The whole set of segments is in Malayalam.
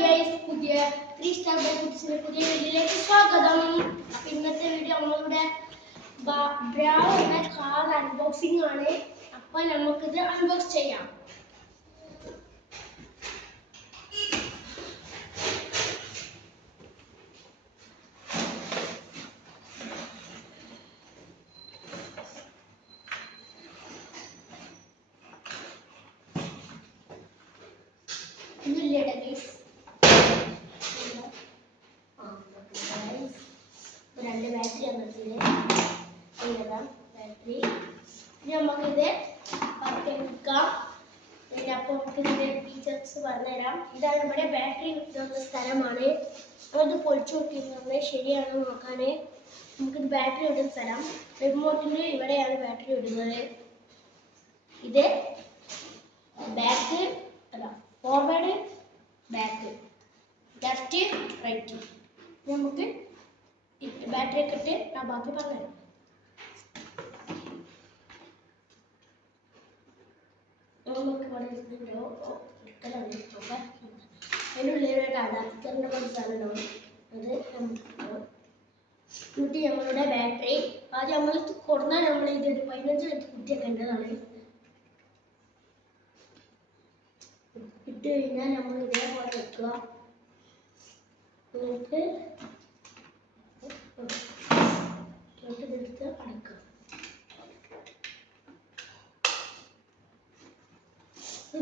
ഗൈസ്, പുതിയ 3 സ്റ്റാർ ബൈ ഫുഡ്സിന്റെ പുതിയ വീഡിയോയിലേക്ക് സ്വാഗതം. അപ്പോൾ ഇന്നത്തെ വീഡിയോ നമ്മളുടെ ബ്രാവോയുടെ കാർ അൺബോക്സിംഗ് ആണ്. അപ്പോൾ നമുക്കിത് അൺബോക്സ് ചെയ്യാം. രണ്ട് ബാറ്ററി വന്നിട്ടുണ്ട്. ബാറ്ററി നമുക്കിത് എടുക്കാം. അപ്പോൾ നമുക്ക് ഇതിൻ്റെ ഫീച്ചേഴ്സ് പറഞ്ഞുതരാം. ഇതാണ് നമ്മുടെ ബാറ്ററി കിട്ടുന്ന സ്ഥലമാണ്. അത് പൊളിച്ചു നോക്കിയിരുന്നത് ശരിയാണോ നോക്കാൻ. നമുക്കിത് ബാറ്ററി ഇടുന്ന സ്ഥലം റിമോട്ടിന് ഇവിടെയാണ് ബാറ്ററി ഇടുന്നത്. ഇത് ബാക്ക് അല്ല, ഫോർവേഡ് ബാക്ക്, ലെഫ്റ്റ് റൈറ്റ്. നമുക്ക് ബാറ്ററി ഒക്കെ ഇട്ട് ഞാൻ ബാക്കി പറഞ്ഞുതരാം. നമുക്ക് അതിനുള്ളിലൊരു അഡാപ്റ്ററിൻ്റെ കുറച്ച് സാധനമാണ്. അത് കുട്ടി നമ്മളുടെ ബാറ്ററി ആദ്യം നമ്മൾ കൊടുന്നാൽ നമ്മൾ ഇത് 15 മിനിറ്റ് കുത്തിയൊക്കേണ്ടതാണ്. ഇട്ട് കഴിഞ്ഞാൽ നമ്മൾ ഇതേപോലെ വെക്കുക. എന്നിട്ട് എടുത്ത് അടക്കുക.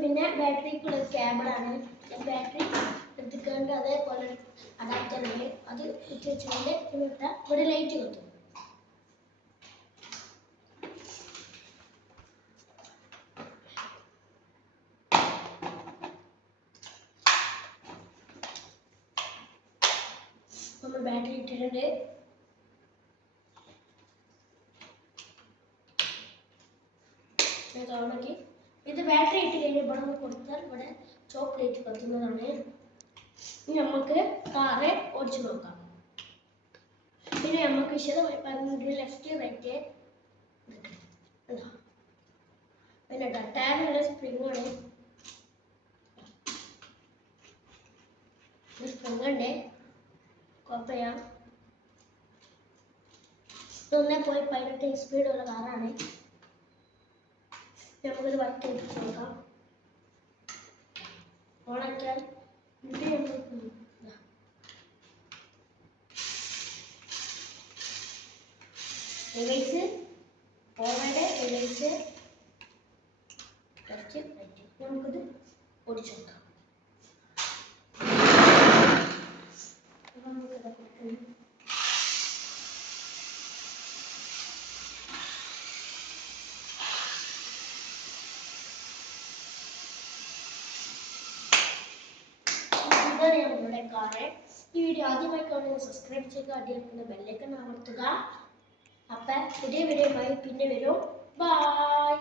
പിന്നെ ബാറ്ററിക്കുള്ള കേബിളാണ്. ബാറ്ററി എടുത്തിട്ടുണ്ട്. അതേപോലെ അഡാപ്റ്ററിൽ അത് കുത്തി വെച്ചുകൊണ്ട് ഇവിടെ ലൈറ്റ് കത്തും. നമ്മൾ ബാറ്ററി ഇട്ടിട്ടുണ്ട്. ഇത് ബാറ്ററി ഇട്ട് കഴിഞ്ഞ് ഇവിടെ നിന്ന് കൊടുത്താൽ ഇവിടെ ചോക്ലേറ്റ് കത്തുന്നതാണ്. ഇനി നമുക്ക് കാറ് ഓടിച്ചു നോക്കാം. പിന്നെ നമുക്ക് വിശദമായി പറഞ്ഞിട്ട് ലെഫ്റ്റ് റൈറ്റ് പിന്നെ ടയറിനുള്ള സ്പ്രിംഗ് ആണ്. സ്പ്രിംഗ് ഉണ്ട്, കുഴപ്പമില്ല. 1.18 സ്പീഡുള്ള കാറാണ്. നമുക്കൊരു വർക്ക് എടുത്ത് നോക്കാം. ഓണാക്കിയാൽ reverse, forward, reverse, left right. നമുക്കിത് ഓടിച്ചു നോക്കാം. നമ്മളുടെ കാറ്. ഈ വീഡിയോ ആദ്യമായി കാണുന്നത് സബ്സ്ക്രൈബ് ചെയ്യുക, അടിയിലുള്ള ബെല്ലൈക്കൺ അമർത്തുക. അപ്പം പുതിയ വീഡിയോയുമായി പിന്നെ വരും. ബൈ.